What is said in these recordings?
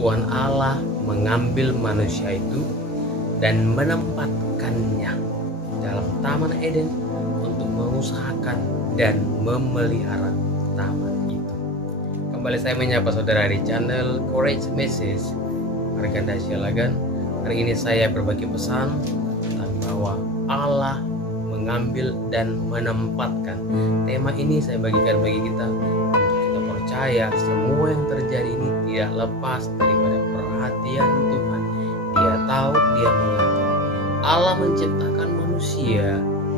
Tuhan Allah mengambil manusia itu dan menempatkannya dalam Taman Eden untuk mengusahakan dan memelihara taman itu. Kembali saya menyapa saudara di channel Courage Message Marganda Sialagan. Hari ini saya berbagi pesan tentang bahwa Allah mengambil dan menempatkan. Tema ini saya bagikan bagi kita untuk kita percaya semua yang terjadi ini tidak lepas daripada perhatian Tuhan. Dia tahu, dia mengatur. Allah menciptakan manusia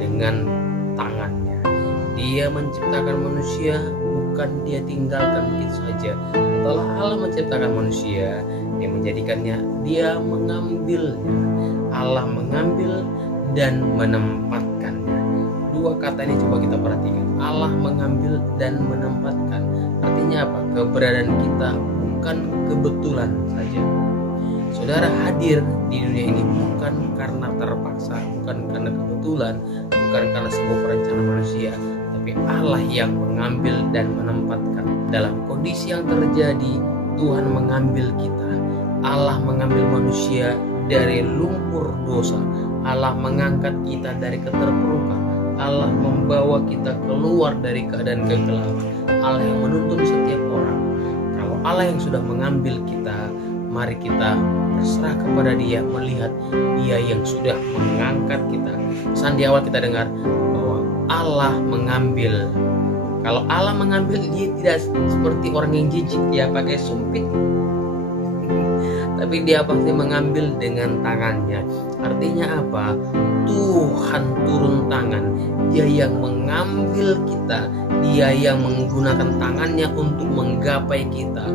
dengan tangannya. Dia menciptakan manusia, bukan dia tinggalkan begitu saja. Setelah Allah menciptakan manusia, dia menjadikannya, dia mengambilnya. Allah mengambil dan menempatkannya. Dua kata ini coba kita perhatikan. Allah mengambil dan menempatkan. Artinya apa? Keberadaan kita bukan kebetulan saja. Saudara hadir di dunia ini bukan karena terpaksa, bukan karena kebetulan, bukan karena sebuah perencanaan manusia, tapi Allah yang mengambil dan menempatkan. Dalam kondisi yang terjadi, Tuhan mengambil kita. Allah mengambil manusia dari lumpur dosa. Allah mengangkat kita dari keterpurukan. Allah membawa kita keluar dari keadaan kegelapan. Allah yang menuntun setiap orang. Kalau Allah yang sudah mengambil kita, mari kita berserah kepada Dia, melihat Dia yang sudah mengangkat kita. Pesan di awal kita dengar bahwa Allah mengambil. Kalau Allah mengambil, Dia tidak seperti orang yang jijik, Dia pakai sumpit, tapi Dia pasti mengambil dengan tangannya. Artinya apa? Tuhan turun tangan. Dia yang mengambil kita. Dia yang menggunakan tangannya untuk menggapai kita.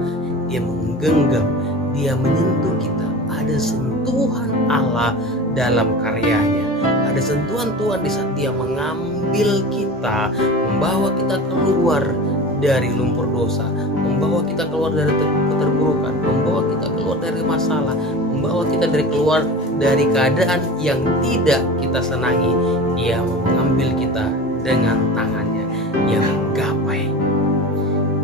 Dia menggenggam, Dia menyentuh kita. Ada sentuhan Allah dalam karyanya. Ada sentuhan Tuhan di saat Dia mengambil kita, membawa kita keluar dari lumpur dosa, membawa kita keluar dari keterburukan, membawa kita keluar dari masalah, membawa kita keluar dari keadaan yang tidak kita senangi. Dia mengambil kita dengan tangannya. Dia menggapai.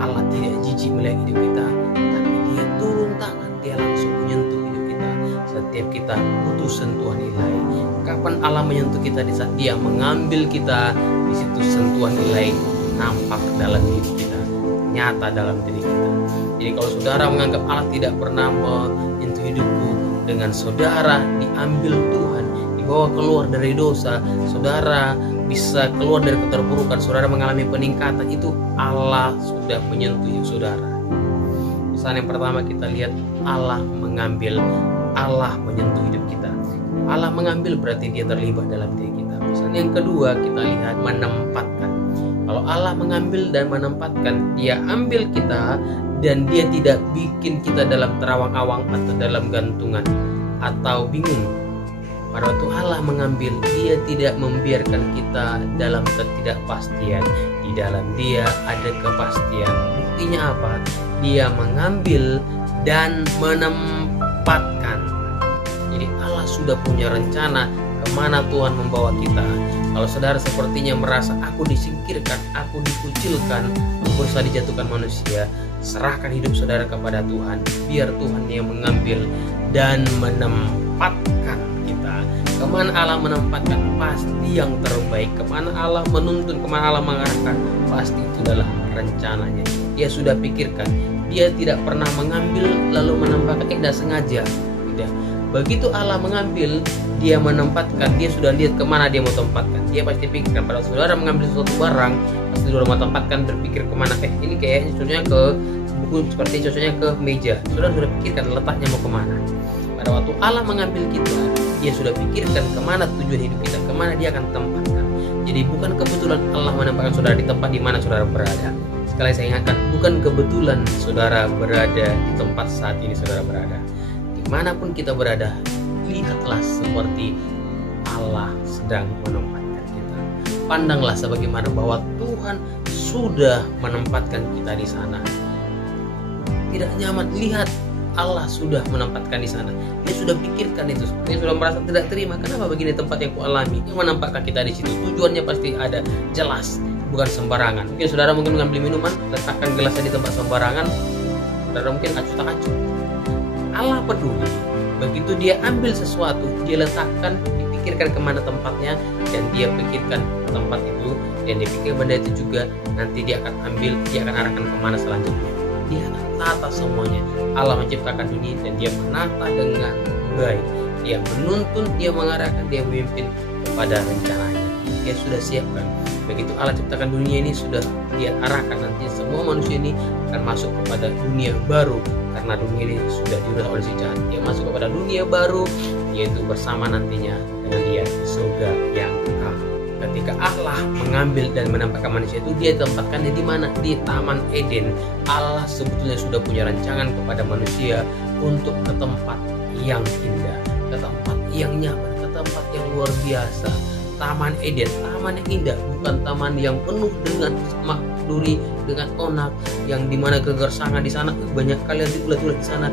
Allah tidak jijik melihat hidup kita, tapi Dia turun tangan, Dia langsung menyentuh hidup kita. Setiap kita butuh sentuhan ilahi. Kapan Allah menyentuh kita? Di saat Dia mengambil kita, di situ sentuhan ilahi nampak dalam hidup kita, nyata dalam diri kita. Jadi kalau saudara menganggap Allah tidak pernah menyentuh hidupku, dengan saudara diambil Tuhan, dibawa keluar dari dosa, saudara bisa keluar dari keterpurukan, saudara mengalami peningkatan, itu Allah sudah menyentuh hidup saudara. Pesan yang pertama kita lihat, Allah mengambil, Allah menyentuh hidup kita. Allah mengambil berarti Dia terlibat dalam diri kita. Pesan yang kedua kita lihat, menempatkan. Kalau Allah mengambil dan menempatkan, Dia ambil kita dan Dia tidak bikin kita dalam terawang-awang atau dalam gantungan atau bingung. Pada waktu Allah mengambil, Dia tidak membiarkan kita dalam ketidakpastian. Di dalam Dia ada kepastian. Buktinya apa? Dia mengambil dan menempatkan. Jadi Allah sudah punya rencana kemana Tuhan membawa kita. Kalau saudara sepertinya merasa aku disingkirkan, aku dikucilkan, berusaha dijatuhkan manusia, serahkan hidup saudara kepada Tuhan. Biar Tuhan yang mengambil dan menempatkan kita. Kemana Allah menempatkan? Pasti yang terbaik. Kemana Allah menuntun, kemana Allah mengarahkan, pasti itu adalah rencananya. Dia sudah pikirkan. Dia tidak pernah mengambil lalu menempatkan tidak sengaja. Tidak. Begitu Allah mengambil, Dia menempatkan, Dia sudah lihat kemana Dia mau tempatkan. Dia pasti pikirkan. Pada saudara mengambil sesuatu barang, pasti sudah mau tempatkan, berpikir kemana. Ini kayaknya cocoknya ke buku, seperti cocoknya ke meja. Saudara sudah pikirkan letaknya mau kemana. Pada waktu Allah mengambil kita, Dia sudah pikirkan kemana tujuan hidup kita, kemana Dia akan tempatkan. Jadi bukan kebetulan Allah menempatkan saudara di tempat di mana saudara berada. Sekali saya ingatkan, bukan kebetulan saudara berada di tempat saat ini saudara berada. Dimanapun kita berada, lihatlah seperti Allah sedang menempatkan kita. Pandanglah sebagaimana bahwa Tuhan sudah menempatkan kita di sana. Tidak nyaman, lihat Allah sudah menempatkan di sana. Dia sudah pikirkan itu. Dia sudah merasa tidak terima. Kenapa begini tempat yang kualami? Dia menempatkan kita di situ. Tujuannya pasti ada, jelas, bukan sembarangan. Mungkin saudara mengambil minuman, letakkan gelasnya di tempat sembarangan. Saudara mungkin acuh tak acuh. Allah peduli. Begitu dia ambil sesuatu, dia letakkan, dipikirkan kemana tempatnya, dan dia pikirkan tempat itu, dan dia pikir benda itu juga nanti dia akan ambil, dia akan arahkan kemana selanjutnya. Dia akan tata semuanya. Allah menciptakan dunia dan dia menata dengan baik. Dia menuntun, dia mengarahkan, dia memimpin kepada rencananya. Dia sudah siapkan. Begitu Allah ciptakan dunia ini, sudah dia arahkan nanti semua manusia ini akan masuk kepada dunia baru, karena dunia ini sudah diuras oleh si jahat. Dia masuk kepada dunia baru, yaitu bersama nantinya dengan dia di surga yang kekal. Ketika Allah mengambil dan menempatkan manusia itu, dia tempatkannya di mana? Di Taman Eden. Allah sebetulnya sudah punya rancangan kepada manusia untuk ke tempat yang indah, ke tempat yang nyaman, ke tempat yang luar biasa. Taman Eden, taman yang indah, bukan taman yang penuh dengan semak duri, dengan onak, yang dimana gegersangan di sana, banyak kali ulat-ulat di sana,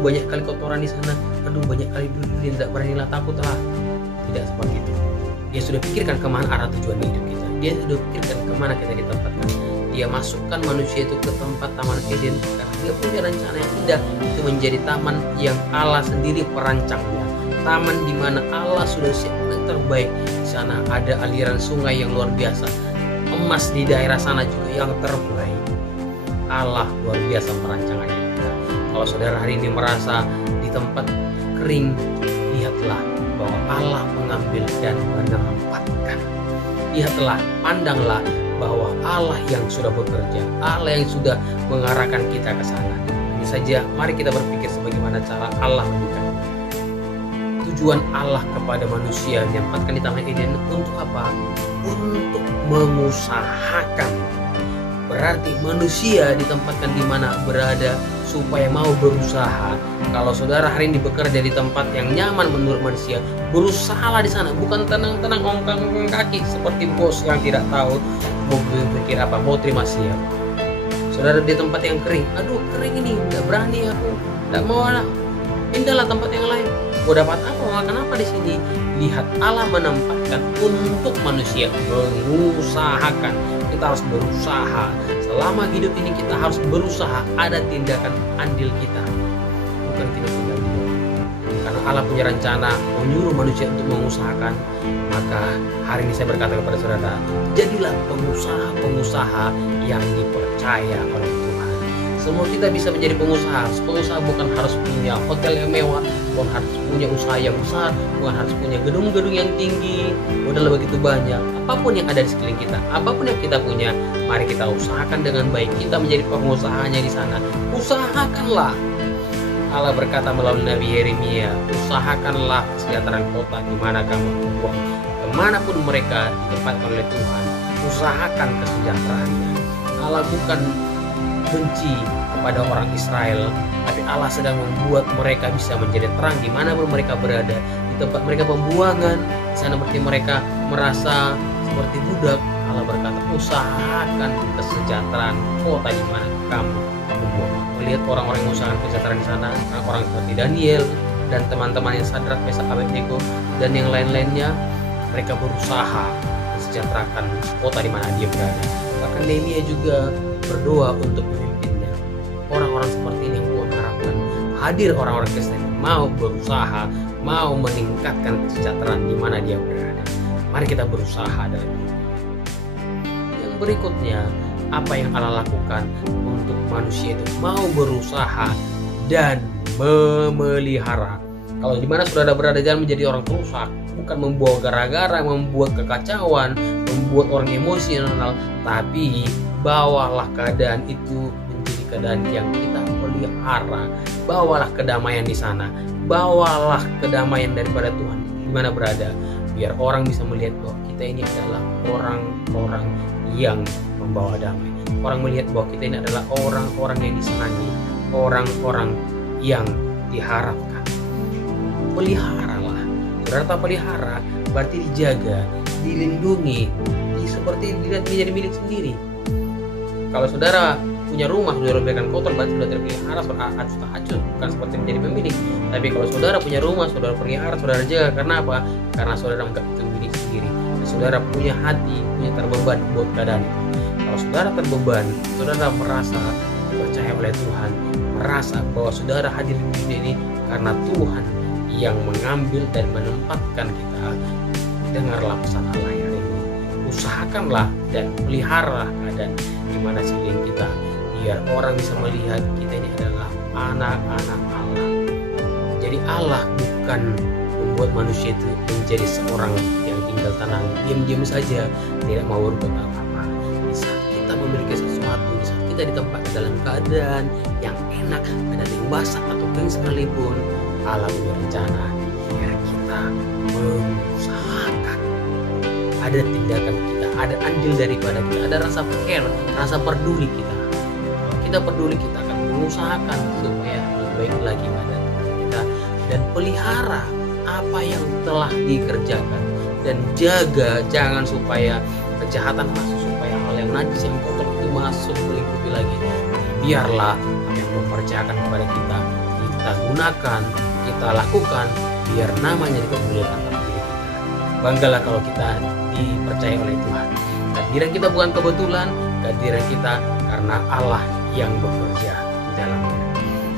banyak kali kotoran di sana, banyak kali duri, tidak beranilah takutlah. Tidak seperti itu. Dia sudah pikirkan kemana arah tujuan hidup kita. Dia sudah pikirkan kemana kita ditempatkan. Dia masukkan manusia itu ke tempat Taman Eden karena dia punya rencana yang indah. Itu menjadi taman yang Allah sendiri perancangnya. Taman di mana Allah sudah siapkan yang terbaik. Di sana ada aliran sungai yang luar biasa. Emas di daerah sana juga yang terbaik. Allah luar biasa perancangannya. Kalau saudara hari ini merasa di tempat kering, lihatlah bahwa Allah mengambil dan menempatkan. Lihatlah, pandanglah bahwa Allah yang sudah bekerja, Allah yang sudah mengarahkan kita ke sana. Ini saja, mari kita berpikir sebagaimana cara Allah menunjukkan. Tujuan Allah kepada manusia menempatkan di Taman Eden untuk apa? Untuk mengusahakan. Berarti manusia ditempatkan di mana berada supaya mau berusaha. Kalau saudara hari ini bekerja di tempat yang nyaman menurut manusia, berusahalah di sana, bukan tenang-tenang ongkang kaki seperti bos yang tidak tahu mau berpikir apa, mau terima siap. Saudara di tempat yang kering, aduh kering ini, nggak berani aku, nggak mau anak. Pindahlah tempat yang lain. Mau dapat apa? Makan apa di sini? Lihat, Allah menempatkan untuk manusia mengusahakan. Kita harus berusaha. Selama hidup ini kita harus berusaha. Ada tindakan andil kita, bukan kita tinggal diam. Karena Allah punya rencana menyuruh manusia untuk mengusahakan. Maka hari ini saya berkata kepada saudara, jadilah pengusaha-pengusaha yang dipercaya oleh Tuhan. Semua kita bisa menjadi pengusaha. Pengusaha bukan harus punya hotel yang mewah, bukan harus punya usaha yang besar, bukan harus punya gedung-gedung yang tinggi, modal begitu banyak. Apapun yang ada di sekeliling kita, apapun yang kita punya, mari kita usahakan dengan baik. Kita menjadi pengusahanya di sana. Usahakanlah. Allah berkata melalui Nabi Yeremia, usahakanlah kesejahteraan kota di mana kamu berbuat. Kemanapun mereka ditempatkan oleh Tuhan, usahakan kesejahteraannya. Allah bukan benci kepada orang Israel, tapi Allah sedang membuat mereka bisa menjadi terang dimanapun mereka berada. Di tempat mereka pembuangan, di sana berarti mereka merasa seperti budak. Allah berkata, usahakan kesejahteraan kota di mana kamu berbuat. Melihat orang-orang yang mengusahakan kesejahteraan di sana, orang-orang seperti Daniel dan teman-teman yang Sadrak, Mesak, Abednego dan yang lain-lainnya, mereka berusaha mensejahterakan kota di mana dia berada. Bahkan Nehemia juga berdoa untuk pemimpinnya. Orang-orang seperti ini yang Tuhan harapkan. Hadir orang-orang Kristen mau berusaha, mau meningkatkan kesejahteraan di mana dia berada. Mari kita berusaha dalam hidup. Yang berikutnya, apa yang Allah lakukan untuk manusia itu mau berusaha dan memelihara. Kalau di mana saudara berada, jangan menjadi orang perusak, bukan membawa gara-gara, membuat kekacauan, membuat orang emosional, tapi bawalah keadaan itu menjadi keadaan yang kita pelihara. Bawalah kedamaian di sana. Bawalah kedamaian daripada Tuhan di mana berada. Biar orang bisa melihat bahwa kita ini adalah orang-orang yang membawa damai. Orang melihat bahwa kita ini adalah orang-orang yang disenangi, orang-orang yang diharapkan. Peliharalah. Saudara tak pelihara berarti dijaga, dilindungi, seperti dilihat menjadi milik sendiri. Kalau saudara punya rumah, saudara biarkan kotor, berarti sudah terpelihara, saudara acuh, bukan seperti menjadi pemilik. Tapi kalau saudara punya rumah, saudara pelihara, saudara jaga. Karena apa? Karena saudara menganggap itu milik sendiri. Dan saudara punya hati, punya terbeban buat keadaan itu. Kalau saudara terbeban, saudara merasa percaya oleh Tuhan, merasa bahwa saudara hadir di dunia ini karena Tuhan yang mengambil dan menempatkan kita. Dengarlah pesan Allah hari ini. Usahakanlah dan pelihara keadaan di mana sekeliling kita, biar orang bisa melihat kita ini adalah anak-anak Allah. Jadi Allah bukan membuat manusia itu menjadi seorang yang tinggal tenang, diam-diam saja, tidak mau berbuat apa-apa. Di saat kita memiliki sesuatu, di saat kita ditempatkan dalam keadaan yang enak, keadaan yang basah atau kering sekalipun, Allah punya rencana biar kita mengusahakan. Ada tindakan kita, ada andil daripada kita, ada rasa care, rasa peduli kita. Kalau kita peduli, kita akan mengusahakan supaya lebih baik lagi pada kita, dan pelihara apa yang telah dikerjakan, dan jaga jangan supaya kejahatan masuk, supaya hal yang najis yang kotor itu masuk melingkupi lagi. Biarlah apa yang mempercayakan kepada kita gunakan, kita lakukan, biar namanya dipermuliakan dalam diri kita. Banggalah kalau kita dipercaya oleh Tuhan. Kehadiran kita bukan kebetulan, kehadiran kita karena Allah yang bekerja di dalamnya.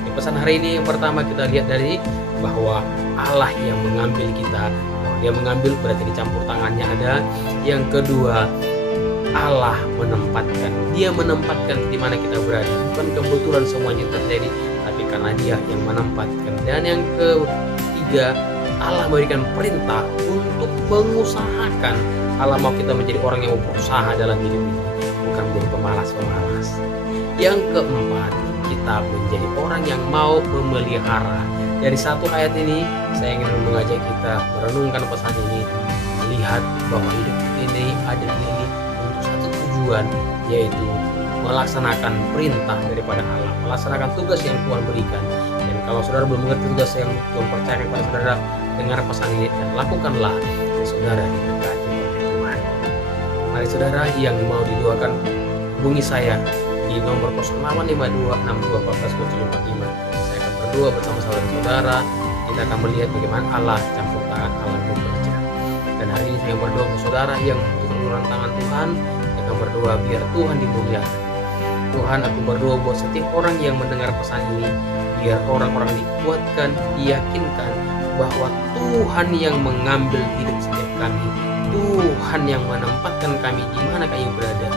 Di pesan hari ini yang pertama kita lihat dari bahwa Allah yang mengambil kita. Dia mengambil berarti dicampur tangannya ada. Yang kedua, Allah menempatkan. Dia menempatkan di mana kita berada. Bukan kebetulan semuanya terjadi, tapi karena Dia yang menempatkan. Dan yang ketiga, Allah memberikan perintah untuk mengusahakan. Allah mau kita menjadi orang yang berusaha dalam hidup ini, bukan menjadi pemalas-pemalas. Yang keempat, kita menjadi orang yang mau memelihara. Dari satu ayat ini, saya ingin mengajak kita merenungkan pesan ini, melihat bahwa hidup ini ada di ini untuk satu tujuan, yaitu melaksanakan perintah daripada Allah, melaksanakan tugas yang Tuhan berikan. Dan kalau saudara belum mengerti tugas yang Tuhan percayakan kepada saudara, dengar pesan ini dan lakukanlah, dan saudara diberkati oleh Tuhan. Mari saudara yang mau didoakan, hubungi saya di nomor 085262140745. Saya akan berdoa bersama saudara-saudara. Kita akan melihat bagaimana Allah campur tangan Allah bekerja. Dan hari ini saya berdoa untuk saudara yang membutuhkan tangan Tuhan. Saya akan berdoa biar Tuhan dimuliakan. Tuhan, aku berdoa buat setiap orang yang mendengar pesan ini, biar orang-orang dikuatkan, diyakinkan bahwa Tuhan yang mengambil hidup setiap kami, Tuhan yang menempatkan kami di mana kami berada,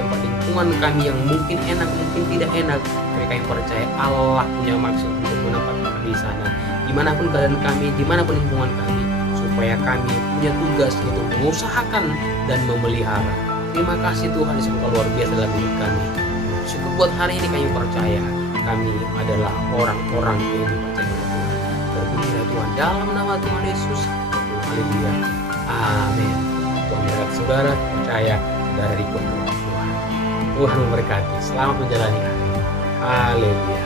tempat lingkungan kami yang mungkin enak, mungkin tidak enak, tapi kami percaya Allah punya maksud untuk menempatkan kami di sana, dimanapun keadaan kami, dimanapun lingkungan kami, supaya kami punya tugas untuk mengusahakan dan memelihara. Terima kasih Tuhan, Yesus luar biasa dalam hidup kami. Syukur buat hari ini kami percaya kami adalah orang-orang yang dipercaya oleh Tuhan. Terpujilah Tuhan dalam nama Tuhan Yesus. Haleluya. Amin. Tuhan berkati saudara, percaya saudara diberkati Tuhan. Tuhan memberkati. Selamat menjalani hari. Haleluya.